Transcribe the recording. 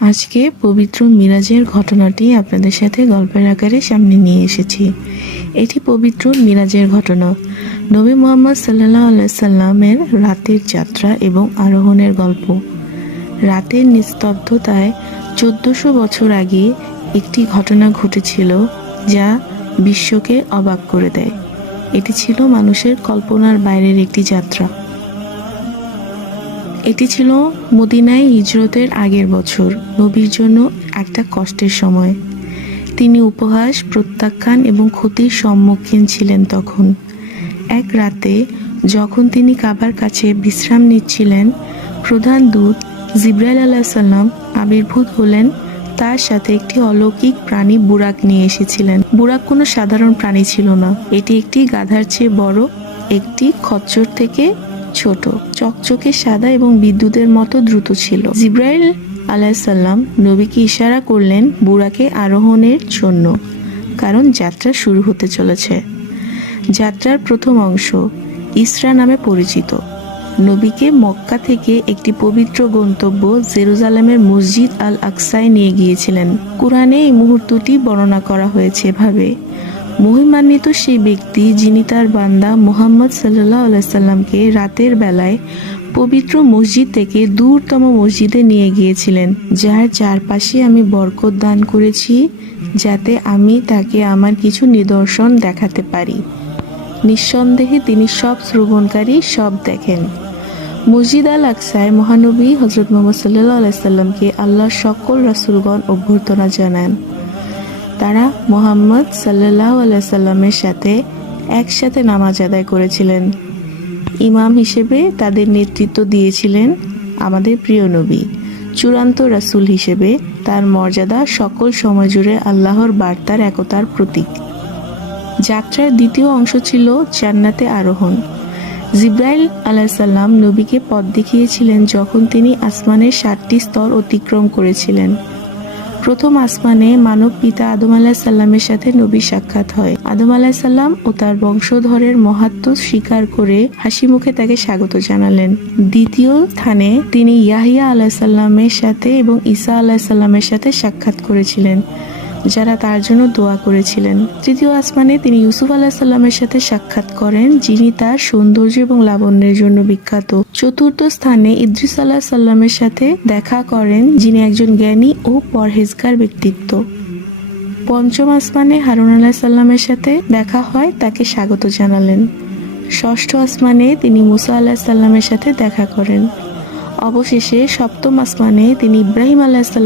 আজকে পবিত্র মিরাজের ঘটনাটি আপনাদের সাথে গল্পের আকারে সামনে নিয়ে এসেছি। এটি পবিত্র মিরাজের ঘটনা। নবী মুহাম্মদ সাল্লাল্লাহু আলাইহি সাল্লামের রাতের যাত্রা এবং আরোহণের গল্প। রাতের নিস্তব্ধতায় 1400 বছর আগে একটি ঘটনা ঘটেছিল যা বিশ্বকে অবাক করে দেয়। এটি ছিল মানুষের কল্পনার বাইরের একটি যাত্রা। এটি ছিল মদিনায় হিজরতের আগের বছর, নবীর জন্য একটা কষ্টের সময়। তিনি উপহাস, প্রত্যাখ্যান এবং ক্ষতির সম্মুখীন ছিলেন তখন। এক রাতে যখন তিনি কাবার কাছে বিশ্রাম নিচ্ছিলেন, প্রধান দূত জিবরাইল আলাইহিস সালাম আবির্ভূত হলেন। তার সাথে একটি অলৌকিক প্রাণী বুরাক নিয়ে এসেছিলেন। বুরাক কোনো সাধারণ প্রাণী ছিল না, এটি একটি গাধার চেয়ে বড়, একটি খচ্চর থেকে ছোট, চকচকে সাদা এবং বিদ্যুতের মতো দ্রুত ছিল। জিবরাইল আলাইহিস সালাম নবীকে ইশারা করলেন বুরাকে আরোহণের জন্য, কারণ যাত্রা শুরু হতে চলেছে। যাত্রার প্রথম অংশ ইসরা নামে পরিচিত। নবীকে মক্কা থেকে একটি পবিত্র গন্তব্য জেরুজালেমের মসজিদ আল আকসায় নিয়ে গিয়েছিলেন। কুরআনে এই মুহূর্তটি বর্ণনা করা হয়েছে এভাবে: মহিমান্বিত সেই ব্যক্তি যিনি তার বান্দা মুহাম্মদ সাল্লাল্লাহু আলাইহি সাল্লামকে রাতের বেলায় পবিত্র মসজিদ থেকে দূরতম মসজিদে নিয়ে গিয়েছিলেন, যার চারপাশে আমি বরকত দান করেছি, যাতে আমি তাকে আমার কিছু নিদর্শন দেখাতে পারি। নিঃসন্দেহে তিনি সব শ্রবণকারী, সব দেখেন। মসজিদ আল আকসায় মহানবী হযরত মুহাম্মদ সাল্লাল্লাহু আলাইহি সাল্লামকে আল্লাহর সকল রাসূলগণ অভ্যর্থনা জানান। তারা মুহাম্মদ সাল্লাল্লাহু আলাইহি সাল্লামের সাথে একসাথে নামাজ আদায় করেছিলেন। ইমাম হিসেবে তাদের নেতৃত্ব দিয়েছিলেন আমাদের প্রিয় নবী। চূড়ান্ত রাসূল হিসেবে তার মর্যাদা সকল সময় জুড়ে আল্লাহর বার্তার একতার প্রতীক। যাত্রার দ্বিতীয় অংশ ছিল জান্নাতে আরোহণ। জিবরাইল আলাইহিস সালাম নবীকে পথ দেখিয়েছিলেন যখন তিনি আসমানের 7টি স্তর অতিক্রম করেছিলেন। প্রথম আসমানে মানব পিতা আদম আলাইহিস সালামের সাথে নবী সাক্ষাৎ হয়। আদম আলাইহিস সালাম ও তার বংশধরের মাহাত্ম্য স্বীকার করে হাসি মুখে তাকে স্বাগত জানালেন। দ্বিতীয় স্থানে তিনি ইয়াহিয়া আলাইহিস সালামের সাথে এবং ঈসা আলাইহিস সালামের সাথে সাক্ষাৎ করেছিলেন, যারা তার জন্য দোয়া করেছিলেন। তৃতীয় আসমানে তিনি ইউসুফ আলাইহিস সালামের সাথে সাক্ষাৎ করেন, যিনি তার সৌন্দর্য এবং লাবণ্যের জন্য বিখ্যাত। চতুর্থ স্থানে ইদ্রিস আলাইহিস সালামের সাথে দেখা করেন, যিনি একজন জ্ঞানী ও পরহেজগার ব্যক্তিত্ব। পঞ্চম আসমানে হারুন আলাইহিস সালামের সাথে দেখা হয়, তাকে স্বাগত জানালেন। ষষ্ঠ আসমানে তিনি মুসা আলাইহিস সালামের সাথে দেখা করেন। অবশেষে সপ্তম আসমানে তিনি ইব্রাহিম আলাইহিস সালাম